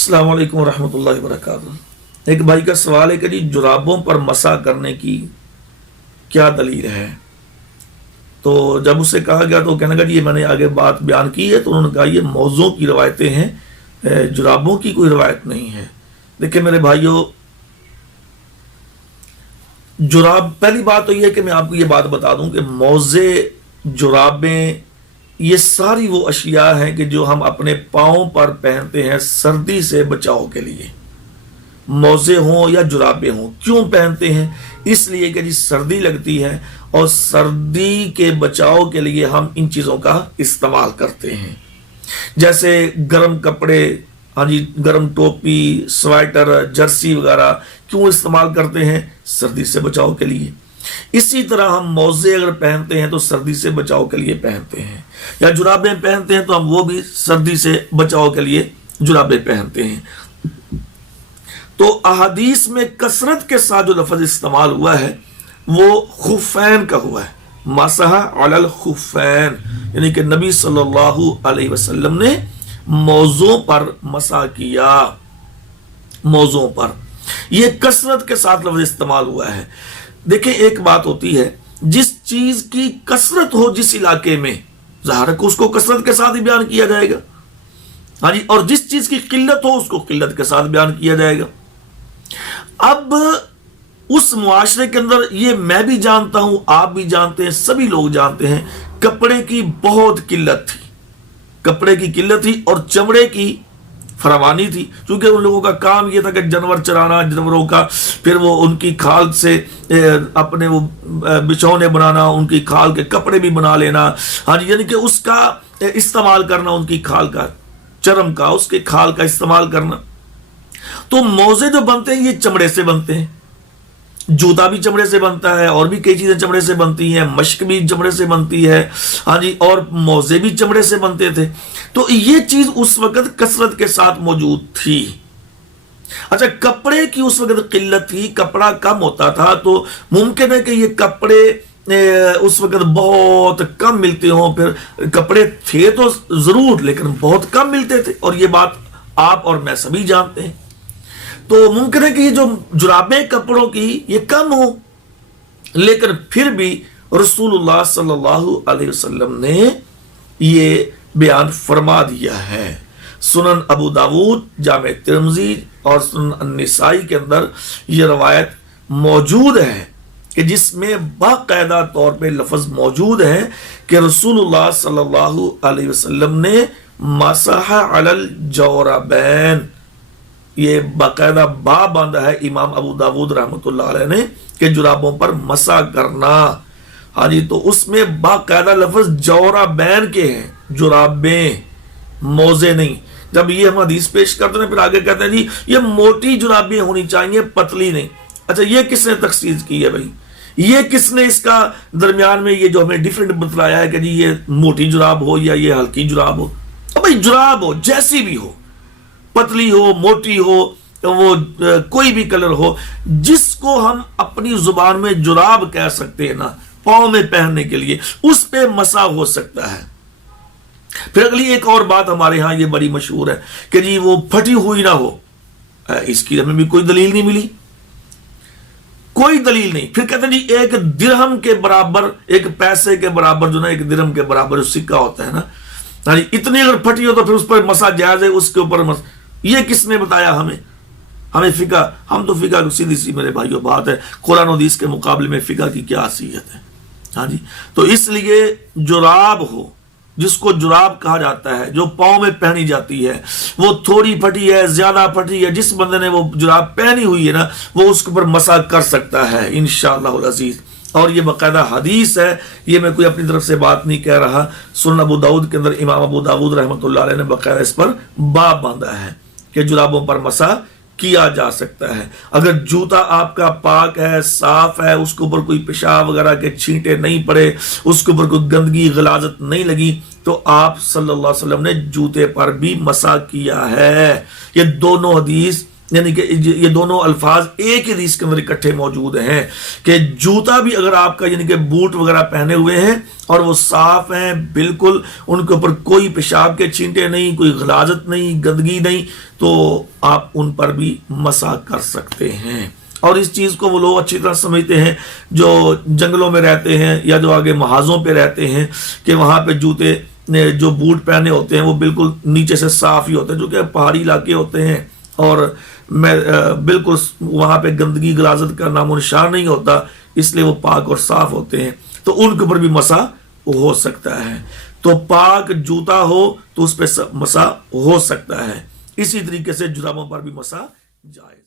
السلام علیکم ورحمۃ اللہ وبرکاتہ۔ ایک بھائی کا سوال ہے کہ جی جرابوں پر مسح کرنے کی کیا دلیل ہے؟ تو جب اسے کہا گیا تو کہنے لگا جی یہ میں نے آگے بات بیان کی ہے، تو انہوں نے کہا یہ موضوع کی روایتیں ہیں، جرابوں کی کوئی روایت نہیں ہے۔ دیکھیں میرے بھائیوں، جراب، پہلی بات تو یہ ہے کہ میں آپ کو یہ بات بتا دوں کہ موزے، جرابیں، یہ ساری وہ اشیاء ہیں کہ جو ہم اپنے پاؤں پر پہنتے ہیں سردی سے بچاؤ کے لیے۔ موزے ہوں یا جرابیں ہوں، کیوں پہنتے ہیں؟ اس لیے کہ جی سردی لگتی ہے اور سردی کے بچاؤ کے لیے ہم ان چیزوں کا استعمال کرتے ہیں، جیسے گرم کپڑے، ہاں جی، گرم ٹوپی، سویٹر، جرسی وغیرہ کیوں استعمال کرتے ہیں؟ سردی سے بچاؤ کے لیے۔ اسی طرح ہم موزے اگر پہنتے ہیں تو سردی سے بچاؤ کے لیے پہنتے ہیں، یا جرابیں پہنتے ہیں تو ہم وہ بھی سردی سے بچاؤ کے لیے جرابیں پہنتے ہیں۔ تو احادیث میں کثرت کے ساتھ جو لفظ استعمال ہوا ہے وہ خفین کا ہوا ہے، مسح علی الخفین، یعنی کہ نبی صلی اللہ علیہ وسلم نے موزوں پر مسح کیا، موزوں پر، یہ کثرت کے ساتھ لفظ استعمال ہوا ہے۔ دیکھیں ایک بات ہوتی ہے، جس چیز کی کثرت ہو جس علاقے میں، ظاہر ہے کہ اس کو کثرت کے ساتھ ہی بیان کیا جائے گا، ہاں جی، اور جس چیز کی قلت ہو اس کو قلت کے ساتھ بیان کیا جائے گا۔ اب اس معاشرے کے اندر یہ میں بھی جانتا ہوں، آپ بھی جانتے ہیں، سبھی لوگ جانتے ہیں، کپڑے کی بہت قلت تھی، کپڑے کی قلت تھی اور چمڑے کی فراوانی تھی، کیونکہ ان لوگوں کا کام یہ تھا کہ جانور چرانا، جانوروں کا پھر وہ ان کی کھال سے اپنے وہ بچھونے بنانا، ان کی کھال کے کپڑے بھی بنا لینا، ہاں جی، یعنی کہ اس کا استعمال کرنا، ان کی کھال کا، چرم کا، اس کے کھال کا استعمال کرنا۔ تو موزے جو بنتے ہیں یہ چمڑے سے بنتے ہیں، جوتا بھی چمڑے سے بنتا ہے، اور بھی کئی چیزیں چمڑے سے بنتی ہیں، مشک بھی چمڑے سے بنتی ہے، ہاں جی، اور موزے بھی چمڑے سے بنتے تھے۔ تو یہ چیز اس وقت کثرت کے ساتھ موجود تھی۔ اچھا، کپڑے کی اس وقت قلت تھی، کپڑا کم ہوتا تھا، تو ممکن ہے کہ یہ کپڑے اس وقت بہت کم ملتے ہوں، پھر کپڑے تھے تو ضرور لیکن بہت کم ملتے تھے، اور یہ بات آپ اور میں سبھی جانتے ہیں۔ تو ممکن ہے کہ یہ جو جرابیں کپڑوں کی یہ کم ہو، لیکن پھر بھی رسول اللہ صلی اللہ علیہ وسلم نے یہ بیان فرما دیا ہے۔ سنن ابو داود، جامع ترمذی اور سنن النسائی کے اندر یہ روایت موجود ہے کہ جس میں باقاعدہ طور پہ لفظ موجود ہے کہ رسول اللہ صلی اللہ علیہ وسلم نے مسح علی الجوربین، یہ باقاعدہ باب باندھا ہے امام ابو داود رحمۃ اللہ علیہ نے کہ جرابوں پر مسح کرنا، ہاں جی، تو اس میں باقاعدہ لفظ جوربین کے ہیں، جرابیں، موزے نہیں۔ جب یہ ہم حدیث پیش کرتے ہیں پھر آگے کہتے ہیں جی یہ موٹی جرابیں ہونی چاہیے، پتلی نہیں۔ اچھا، یہ کس نے تخصیص کی ہے بھائی؟ یہ کس نے اس کا درمیان میں یہ جو ہمیں ڈیفرنٹ بتلایا ہے کہ جی یہ موٹی جراب ہو یا یہ ہلکی جراب ہو؟ اب بھائی جراب ہو، جیسی بھی ہو، پتلی ہو، موٹی ہو، وہ کوئی بھی کلر ہو، جس کو ہم اپنی زبان میں جراب کہہ سکتے ہیں نا، پاؤں میں پہننے کے لیے، اس پہ مسح ہو سکتا ہے۔ پھر اگلی ایک اور بات ہمارے ہاں یہ بڑی مشہور ہے کہ جی وہ پھٹی ہوئی نہ ہو، اس کی ہمیں بھی کوئی دلیل نہیں ملی، کوئی دلیل نہیں۔ پھر کہتے ہیں جی ایک درہم کے برابر، ایک پیسے کے برابر جو نا، ایک درہم کے برابر جو سکہ ہوتا ہے نا، اتنی اگر پھٹی ہو تو پھر اس پر مسح جائز ہے، اس کے اوپر یہ کس نے بتایا ہمیں؟ ہمیں فقہ، ہم تو فقہ کو سیدھی سی میرے بھائیوں بات ہے، قرآن و حدیث کے مقابلے میں فقہ کی کیا حیثیت ہے، ہاں جی۔ تو اس لیے جراب ہو، جس کو جراب کہا جاتا ہے، جو پاؤں میں پہنی جاتی ہے، وہ تھوڑی پھٹی ہے، زیادہ پھٹی ہے، جس بندے نے وہ جراب پہنی ہوئی ہے نا، وہ اس کے اوپر مسح کر سکتا ہے انشاءاللہ العزیز۔ اور یہ باقاعدہ حدیث ہے، یہ میں کوئی اپنی طرف سے بات نہیں کہہ رہا۔ سنن ابو داود کے اندر امام ابو داود رحمۃ اللہ علیہ نے باقاعدہ اس پر باب باندھا ہے کہ جرابوں پر مسح کیا جا سکتا ہے۔ اگر جوتا آپ کا پاک ہے، صاف ہے، اس کے اوپر کوئی پیشاب وغیرہ کے چھینٹے نہیں پڑے، اس کے اوپر کوئی گندگی غلاظت نہیں لگی، تو آپ صلی اللہ علیہ وسلم نے جوتے پر بھی مسح کیا ہے۔ یہ دونوں حدیث یعنی کہ یہ دونوں الفاظ ایک ہی حدیث کے اندر اکٹھے موجود ہیں کہ جوتا بھی اگر آپ کا یعنی کہ بوٹ وغیرہ پہنے ہوئے ہیں اور وہ صاف ہیں بالکل، ان کے اوپر کوئی پیشاب کے چھینٹے نہیں، کوئی غلاظت نہیں، گندگی نہیں، تو آپ ان پر بھی مسح کر سکتے ہیں۔ اور اس چیز کو وہ لوگ اچھی طرح سمجھتے ہیں جو جنگلوں میں رہتے ہیں یا جو آگے محاذوں پہ رہتے ہیں کہ وہاں پہ جوتے جو بوٹ پہنے ہوتے ہیں وہ بالکل نیچے سے صاف ہی ہوتے ہیں، جو کہ پہاڑی علاقے ہوتے ہیں اور بالکل وہاں پہ گندگی غلاظت کا نام و نشان نہیں ہوتا، اس لیے وہ پاک اور صاف ہوتے ہیں، تو ان کے اوپر بھی مسح ہو سکتا ہے۔ تو پاک جوتا ہو تو اس پہ مسح ہو سکتا ہے، اسی طریقے سے جرابوں پر بھی مسح جائے۔